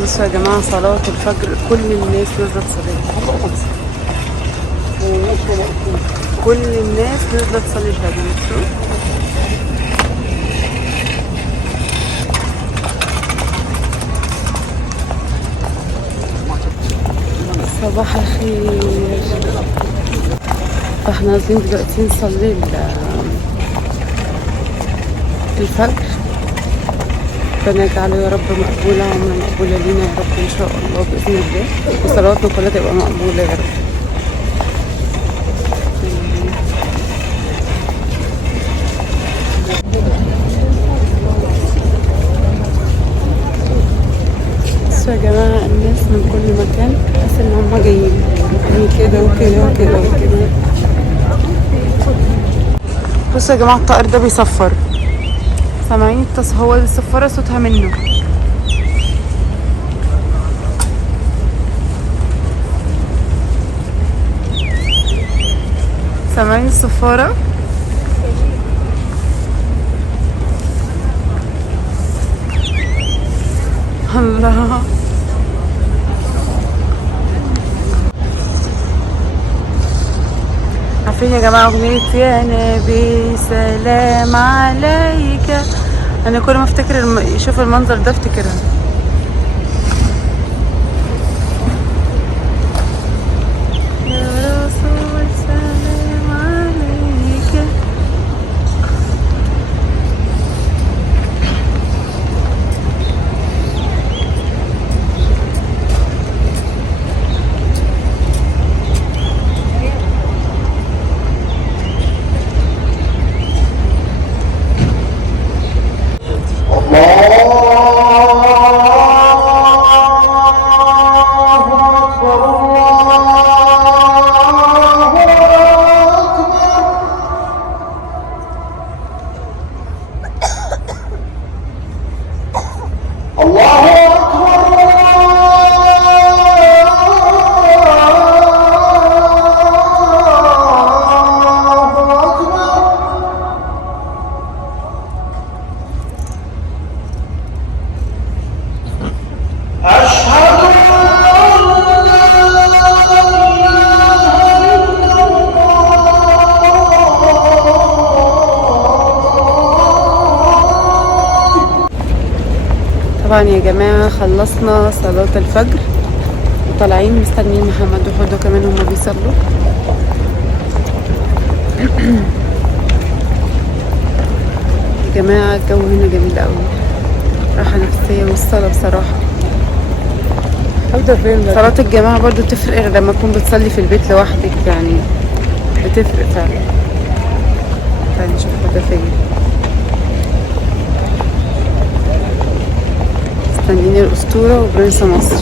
بصوا يا جماعة صلاة الفجر كل الناس نزلت تصلي. كل الناس نزلت تصلي الفجر. بصوا صباح الخير. احنا نازلين دلوقتي نصلي الفجر. ربنا يجعله يا رب مقبولة وعمرة مقبولة لينا يا رب إن شاء الله بإذن الله، وصلواتنا كلها تبقى مقبولة يا رب. بصوا يا جماعة الناس من كل مكان تحس إن هما جايين يعني كده وكده وكده وكده. بصوا يا جماعة الطائر ده بيصفر، سامعين هو الصفارة صوتها منه. سامعين الصفارة؟ الله. عارفين يا جماعة أغنية يا نبي سلام عليك؟ أنا كل ما أفتكر يشوف المنظر ده أفتكرها. يا رسول سلام عليك. طبعا يا جماعة خلصنا صلاة الفجر وطالعين مستنيين محمد وحوده كمان هما بيصلوا. يا جماعة الجو هنا جميل قوي، راحة نفسية والصلاة بصراحة. صلاة الجماعة برضو تفرق لما تكون بتصلي في البيت لوحدك، يعني بتفرق فعلا. تعالي نشوف حوده فين. مستنيين الأسطورة وبرنس مصر.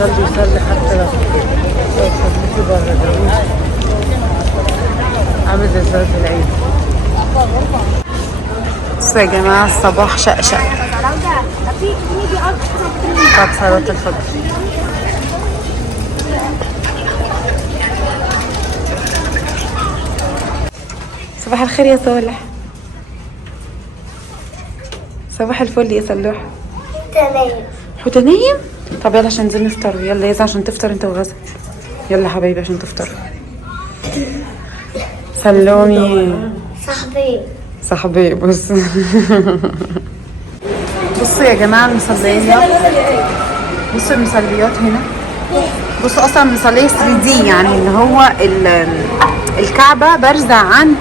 يصلي حتى لو صليتي بره جاموس عامل زي صلاة العيد. بصوا يا جماعة الصباح شقشق بتاعت صلاة الفجر. صباح الخير يا صالح. صباح الفل يا صلوح. حوته نايم. طب يلا عشان ننزل نفطر. يلا يا عشان تفطر انت وغزل. يلا حبايبي عشان تفطر. سلومي صاحبي. بص بصوا يا جماعه المصليات. بصوا المصليات هنا. بصوا اصلا مصليه 3 دي، يعني ان هو الكعبه بارزه عن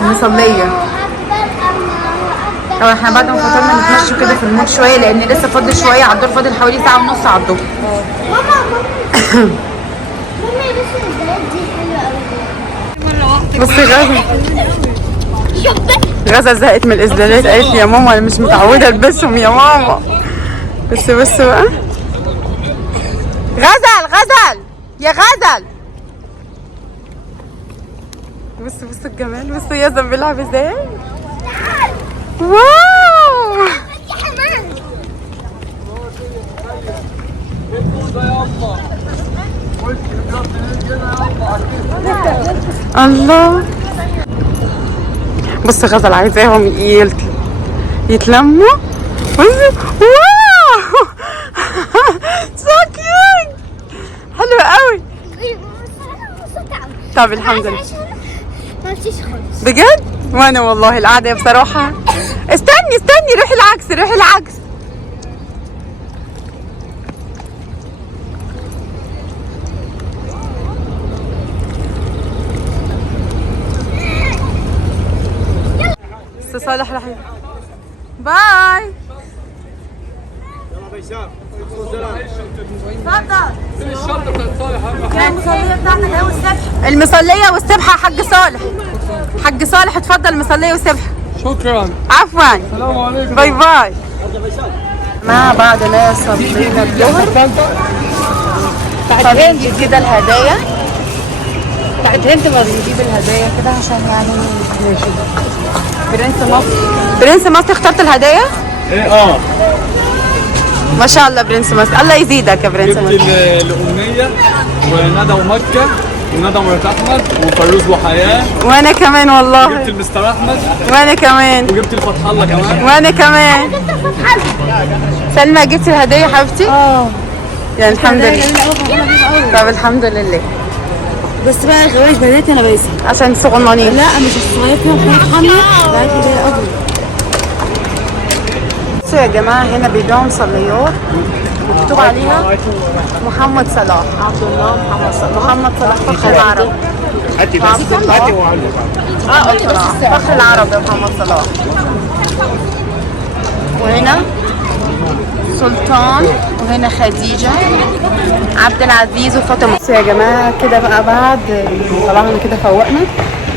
المصليه. طبعا احنا بعد ما فطرنا نتمشوا كده في المول شويه لان لسه فاضل شويه على الدور، فاضل حوالي ساعه ونص على الدور. ماما بس البلد دي حلوه قوي. بصي غزة زهقت من الإسدالات، قالت لي يا ماما أنا مش متعودة ألبسهم يا ماما. بس بقى غزل يا غزل. بص الجمال. بص ياسر بيلعب ازاي. واو الله. بص غزل عايزاهم يتلموا. بص واو سو كيوت، حلو قوي. طب الحمد لله بجد. وانا والله القعده بصراحه. استني روحي العكس. استاذ صالح راح باي. المصلية والسبحة حق صالح اتفضل. المصلية والسبحة. شكرا. عفوا. السلام عليكم. باي باي. مع بعض ما صلينا الظهر فبنجيب كده الهدايا. انت ما بنجيب الهدايا كده عشان يعني برنس مصر اخترت الهدايا؟ ايه ما شاء الله برنس مصر، الله يزيدك يا برنس مصر. جبت الأمنية وندى ومكة وندى مرات أحمد وفيروز وحياة. وانا كمان والله. جبت المستر أحمد. وانا كمان. وجبت الفتح الله كمان. وانا كمان. سلمى جبتي الهدية حبيبتي؟ يعني الحمد لله. طب الحمد لله. بس بقى غواش بناتي انا باسم عشان صغننين. لا مش الصغير فيهم حاجه حامله بعد كده ابو. بصوا يا جماعه هنا بيبيعوا مصليات مكتوب عليها محمد صلاح. عبد الله محمد صلاح فخر العرب. فخر العرب يا محمد صلاح. وهنا سلطان وهنا خديجة عبد العزيز وفاطمة. بصوا يا جماعة كده بقى بعد طلعنا كده فوقنا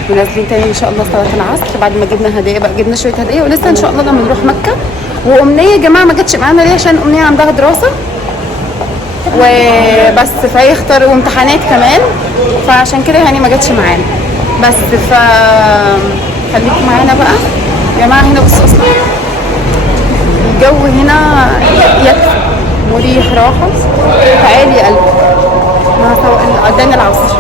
ونازلين تاني ان شاء الله صلاة العصر بعد ما جبنا هدايا. بقى جبنا شوية هدايا ولسه ان شاء الله لما نروح مكة. وأمنية يا جماعة ما جاتش معانا ليه؟ عشان أمنية عندها دراسة وبس، فهي اختار وامتحانات كمان فعشان كده يعني ما جاتش معانا. بس خليكم معانا بقى يا جماعة. هنا بصوا اصلا الجو هنا يكفي مريح راحة. تعالي يا قلبي مع قدام العصر.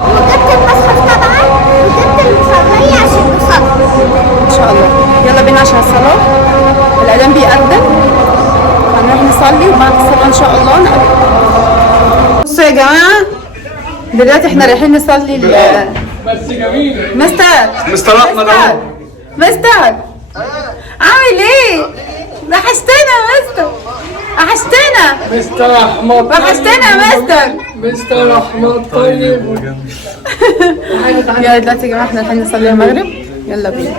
وجبت المصحف طبعا وجبت المصلية عشان نصلي ان شاء الله. يلا بينا عشان الصلاة، الأذان بيأذن هنروح نصلي وبعد الصلاة ان شاء الله نقرب. بصوا يا جماعة دلوقتي احنا رايحين نصلي بس جميل. مستر أحمد أهو. مستر عامل ايه؟ وحشتنا يا مستر. وحشتنا مستر أحمد. وحشتنا يا مستر. مستر أحمد طيب. يلا دلوقتي يا جماعة احنا رايحين نصلي المغرب. يلا بينا.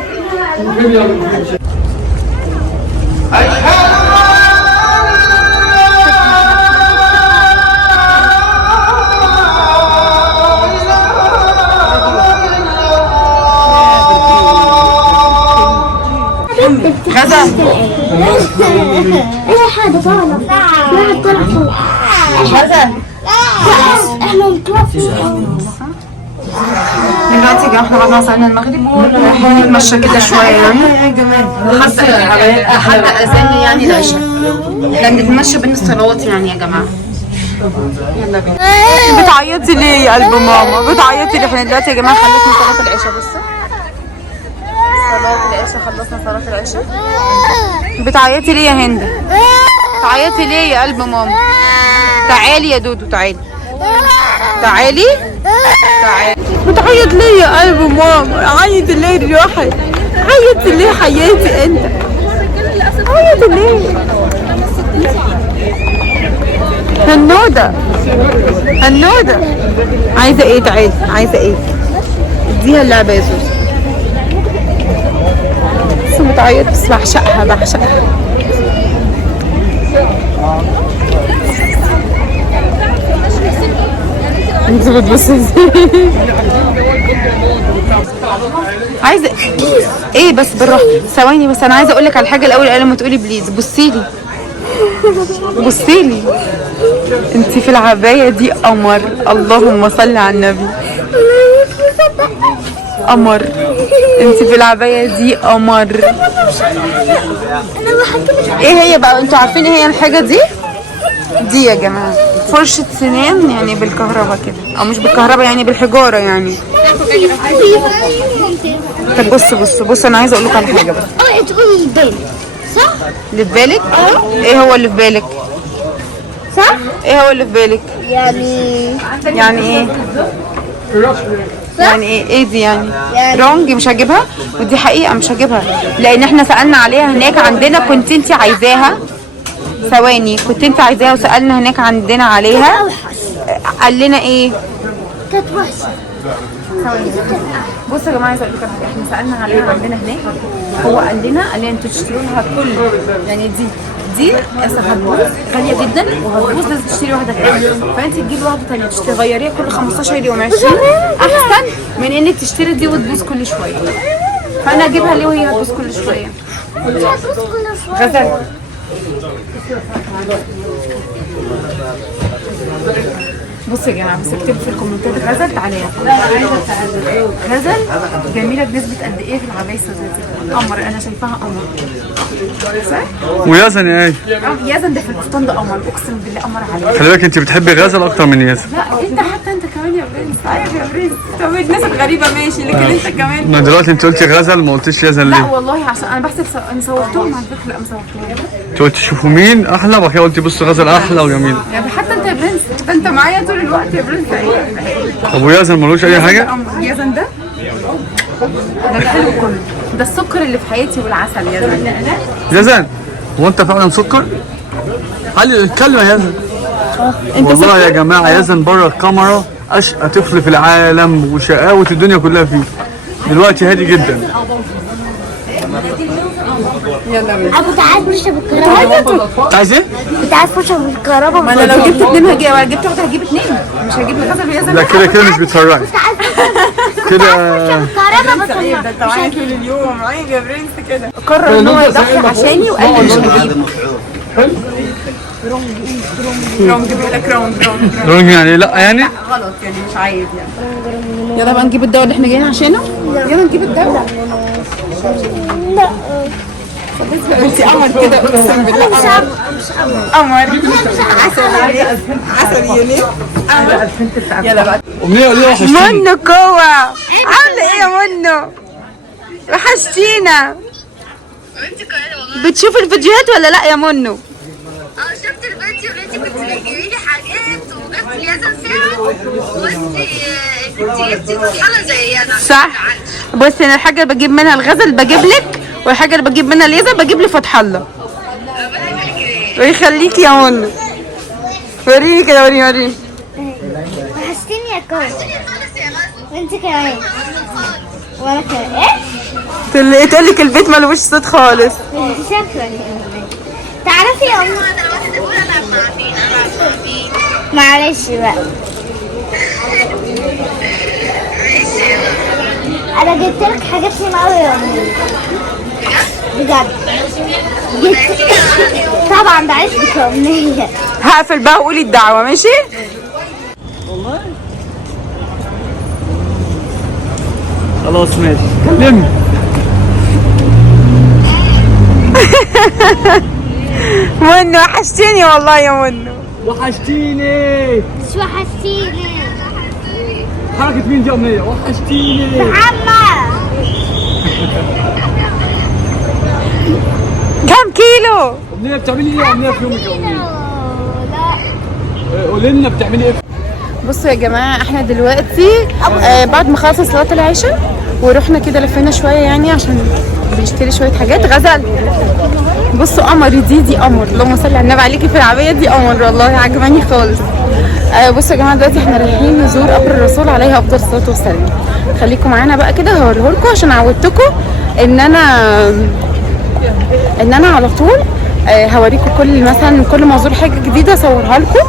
غدا ايه حاجة طالع لا طلع فوق غدا احنا نطلع دلوقتي يا جماعة احنا بعد ما صلينا المغرب رايحين نتمشى كده شوية يعني لحد أذان يعني العشاء. لأن نتمشى بين الصلوات يعني يا جماعة. يلا بينا. بتعيطي ليه يا قلب ماما؟ بتعيطي ليه؟ احنا دلوقتي يا جماعة خلصنا صلاة العشاء. بصوا صلاة العشاء خلصنا صلاة العشاء. بتعيطي ليه يا هند؟ بتعيطي ليه يا قلب ماما؟ تعالي يا دودو تعالي. تعالي بتعيط ليه يا قلب ماما؟ عيط ليه روحي؟ عيط ليه حياتي انت؟ عيط ليه؟ هنودة عايزة ايه؟ تعالي عايزة ايه؟ اديها اللعبة يا زوزو. بس بتعيط بس بعشقها. انت بتبصي عايزه ايه؟ بس بالراحه ثواني بس. انا عايزه اقول لك على حاجه الاول قبل ما تقولي بليز. بصي لي انت في العبايه دي قمر. اللهم صل على النبي. قمر انت في العبايه دي قمر. ايه هي بقى؟ انتوا عارفين ايه هي الحاجه دي يا جماعه؟ فرشة سنان يعني بالكهرباء كده، او مش بالكهرباء يعني بالحجارة يعني. طب بص انا عايزة اقول لك على حاجة بس. تقول البيت صح؟ اللي في بالك؟ ايه هو اللي في بالك؟ صح؟ ايه هو اللي في بالك؟ يعني ايه؟ يعني ايه دي يعني رونج مش هجيبها، ودي حقيقة مش هجيبها لان احنا سألنا عليها هناك عندنا. كنت انت عايزاها، ثواني، كنت انت عايزاها وسألنا هناك عندنا عليها، قال لنا ايه؟ كانت وحشة. بصوا يا جماعه عايزه اقول لكم حاجه، احنا سالنا عليها عندنا هناك، هو قال لنا انتوا تشتروها كل يعني دي هتبوظ غاليه جدا وهتبوظ، لازم تشتري واحده ثانيه، فانت تجيبي واحده ثانيه تغيريها كل 15 يوم 20 احسن من انك تشتري دي وتبوظ كل شويه. فانا اجيبها ليه وهي هتبوظ كل شويه؟ غزل بصوا يا جماعه، بس اكتبوا في الكومنتات غزل تعالى غزل جميله بنسبه قد ايه في العباية دي؟ قمر، انا شايفاها قمر صح؟ ويزن ايه؟ يزن ده في الفستان ده قمر، اقسم بالله قمر عليك. خلي بالك انت بتحبي غزل اكتر من يزن. لا انت حتى انت كمان يا برنس، عارف يا برنس، طب الناس الغريبه ماشي لكن انت كمان. ما دلوقتي انت قلتي غزل ما قلتيش يزن لا ليه؟ والله عشان انا بحسب انا صورتهم على فكره. لا ما صورتهم، انت قلتي شوفوا مين احلى، وبعد كده قلتي بصوا غزل احلى وجميل. يعني حتى انت يا برنس، ده انت معايا طول الوقت يا برنس. طب ويزن ملوش اي حاجه؟ يزن ده الحلو كله، ده السكر اللي في حياتي والعسل. يزن هو انت فعلا سكر؟ علي اتكلم يا يزن. والله يا جماعه يزن بره الكاميرا اشقى طفل في العالم وشقاوه الدنيا كلها فيه، دلوقتي هادي جدا. يلا بينا. ابو تعال فرشه بالكهرباء. انت عايز ايه؟ تعال فرشه بالكهرباء. ما انا لو جبت اتنين هجيب، ولا جبت واحده هجيب اتنين، مش هجيب غزل ويزن. لا كده مش بتفرقي كده. بالكهرباء بس ده انت معايا طول اليوم، عيب يا برنس كده. قرر ان هو يضحي عشاني وقال لي مش هجيب. رونج بيقول لك رونج رونج يعني لا يعني؟ غلط يعني مش عايز يعني. يلا بقى نجيب الدواء اللي احنا جايين عشانه. يلا نجيب الدواء. لا انت قمر كده اقسم بالله. قمر عسل يوني قمر. يلا بقى امنيه قولي وحشتيني. منو كوة عامله ايه يا منو؟ وحشتينا. بتشوف الفيديوهات ولا لا يا منو؟ شفت الفيديو اللي انت كنت بتجيبي لي حاجات وجبت لي يزن ساعه وانت جبتي طحالة زي انا. صح. بصي انا الحاجه اللي بجيب منها الغزل بجيب لك، والحاجه اللي بجيب منها اليزن بجيب لي فتح الله. ويخليكي يا منو. وريني كده، وريني. وحشتيني يا كوز. وانت كمان. وانا كمان. ايه؟ تقول لك البيت ملوش صوت خالص. شكرا. تعرفي يا أمي؟ معلش بقى. انا جبت لك حاجات حلوه قوي يا أمي. بجد. طبعا ده عشقك يا أمنية. هقفل بقى وقولي الدعوه ماشي؟ والله خلاص ماشي. لم منو وحشتيني والله يا منو. وحشتيني. مش وحشتيني. حركة مين دي أمنية؟ وحشتيني. عمّا. كام كيلو؟ أمنية بتعملي إيه يا أمنية في يومك يا أمنية؟ لا. قولي لنا بتعملي إيه؟ بصوا يا جماعه احنا دلوقتي بعد ما خلصنا صلاه العشاء ورحنا كده لفينا شويه يعني عشان بنشتري شويه حاجات. غزل بصوا قمر، دي قمر، اللهم صل على النبي عليكي في العبايه دي قمر والله عجباني خالص. بصوا يا جماعه دلوقتي احنا رايحين نزور قبر الرسول عليه افضل الصلاه والسلام. خليكم معانا بقى كده هوريه لكم عشان عودتكم ان انا على طول هوريكم كل ما ازور حاجه جديده اصورها لكم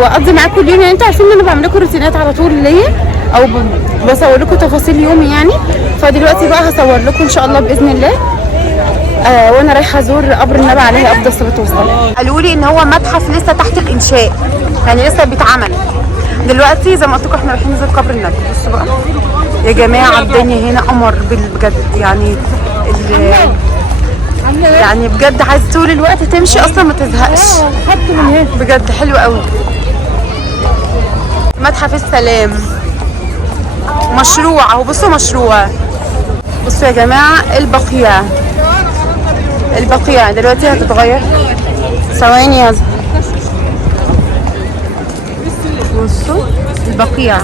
واقضي معاكم اليوم. يعني انتوا عارفين ان انا بعمل لكم روتينات على طول ليا او بصور لكم تفاصيل يومي يعني. فدلوقتي بقى هصور لكم ان شاء الله باذن الله وانا رايحه ازور قبر النبي عليه افضل الصلاه والسلام. قالوا لي ان هو متحف لسه تحت الانشاء، يعني لسه بيتعمل. دلوقتي زي ما قلت لكم احنا رايحين نزور قبر النبي. بصوا بقى يا جماعه الدنيا هنا قمر بجد يعني. يعني بجد عايز طول الوقت تمشي اصلا ما تزهقش. بجد حلو قوي. متحف السلام مشروع اهو. بصوا مشروع. بصوا يا جماعه البقيع دلوقتي هتتغير. ثواني يا زلمة. بصوا البقيع.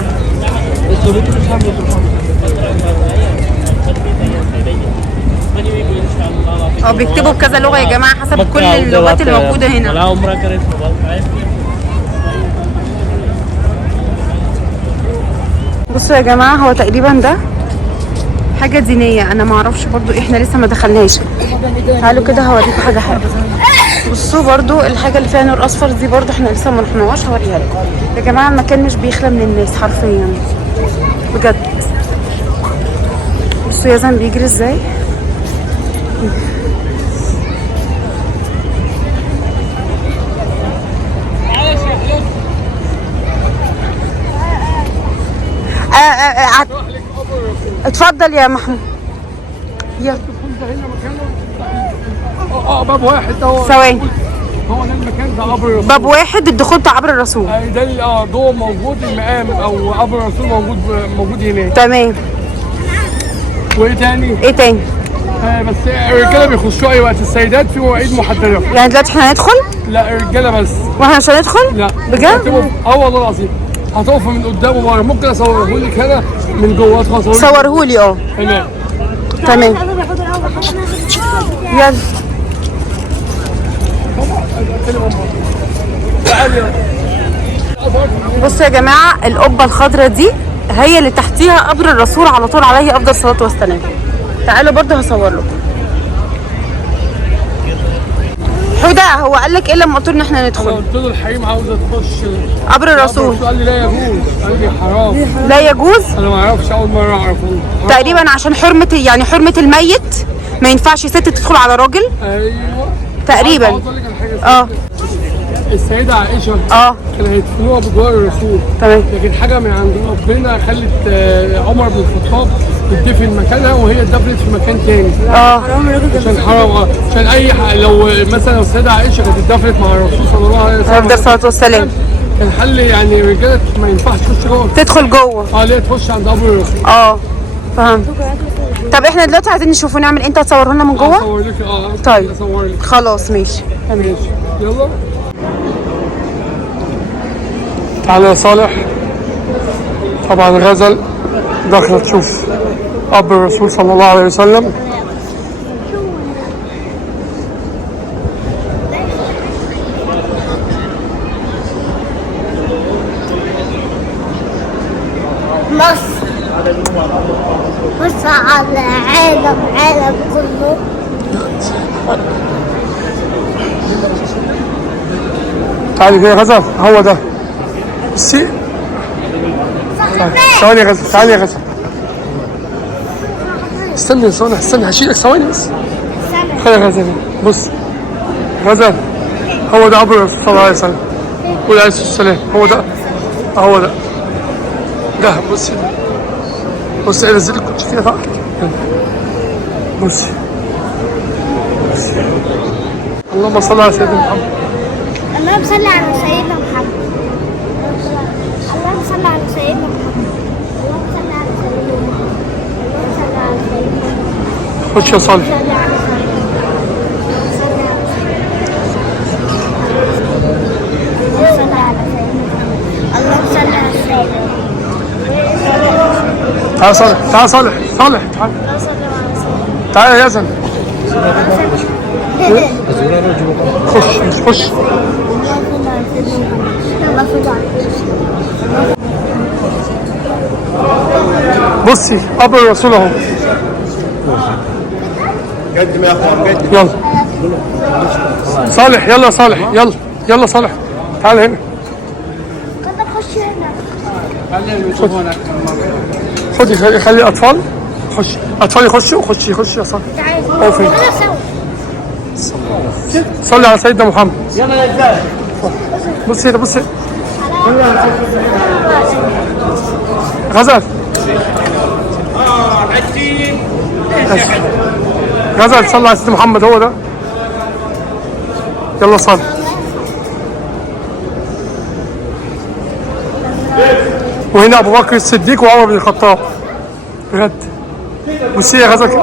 هو بيكتبوا بكذا لغه يا جماعه حسب كل اللغات اللي موجوده هنا. بصوا يا جماعه هو تقريبا ده حاجه دينيه، انا ما اعرفش برضو، احنا لسه ما دخلناش. تعالوا كده هوريكم حاجه حلوه. بصوا برضو الحاجه اللي فيها نور اصفر دي برضو احنا لسه ما رحناهاش، هوريها لكم يا جماعه. المكان مش بيخلى من الناس حرفيا بجد. بصوا يزن بيجري ازاي. اتفضل يا محمود. يلا باب واحد ده. ثواني. هو ده المكان ده قبر الرسول. باب واحد الدخول بتاع قبر الرسول. ده اللي جوه موجود المقام او قبر الرسول موجود هناك. تمام. وايه تاني؟ ايه تاني؟ بس الرجاله بيخشوا اي وقت، السيدات في مواعيد محدده. يعني دلوقتي احنا هندخل؟ لا الرجاله بس. واحنا مش هندخل؟ لا بجد؟ والله العظيم. هتقفوا من قدامه بره، ممكن اصورهولك هنا من جوه. صورهولي هناك. تمام. يلا. بصوا يا جماعه القبه الخضراء دي هي اللي تحتيها قبر الرسول على طول عليه افضل الصلاه والسلام. تعالوا برضه هصور لكم. حوده هو قال لك ايه لما قلت له ان احنا ندخل؟ قلت له الحريم عاوزه تخش قبر الرسول. قال لي لا يجوز. قال لي حرام. لا يجوز؟ انا ما اعرفش، اول مره اعرفه. تقريبا عشان حرمه الميت ما ينفعش ست تدخل على راجل. ايوه تقريبا. السيدة عائشة كانت هيدفنوها بجوار الرسول. تمام. لكن حاجة من عند ربنا خلت عمر بن الخطاب تدفن مكانها وهي اتدفنت في مكان تاني. عشان حرام. عشان لو مثلا السيدة عائشة كانت اتدفنت مع الرسول صلى الله عليه وسلم افضل الصلاه والسلام كان حل يعني الرجالة ما ينفعش تخش جوه. تدخل جوه. ليه تخش عند قبر الرسول. فهمت. طب احنا دلوقتي عايزين نشوفه نعمل. انت هتصوره لنا من جوه؟ اصور لك. طيب اصور لك. خلاص ماشي. ماشي يلا. تعالى يا صالح. طبعا غزل داخله تشوف قبر الرسول صلى الله عليه وسلم. بص على عالم كله. تعالي كده يا غزل. هو ده. بصي. ثواني يا غزل. تعالي يا غزل. استني يا صالح. استني هشيلك ثواني بس. خلي يا غزل. بص غزل. هو ده قبر الرسول صلى الله عليه وسلم. قول عليه الصلاه والسلام. هو ده. هو ده. ده بصي. بصي انزل لك كنت فيها بقى. بصي. اللهم صل على سيدنا محمد. اللهم صل على سيدنا محمد. اللهم صل على سيدنا محمد. اللهم صل على سيدنا محمد. اللهم صل على سيدنا محمد. خش يا صالح. اللهم صل على سيدنا. تعال صالح. تعال صالح. صالح تعال. تعال يا يزن. خش. بصي قبر الرسول اهو. قدم يا اخوان قدم. يلا صالح. يلا صالح. يلا صالح. تعال هنا. كنت بخش هنا. خدي خلي الاطفال. خش اطفال يخشوا. خش يا صالح. اوفي. صلي على سيدنا محمد. بصي بصي غزل. غزل صلي على سيدنا محمد. هو ده. يلا صلي. وهنا ابو بكر الصديق وعمر بن الخطاب. بجد. بصي يا غزل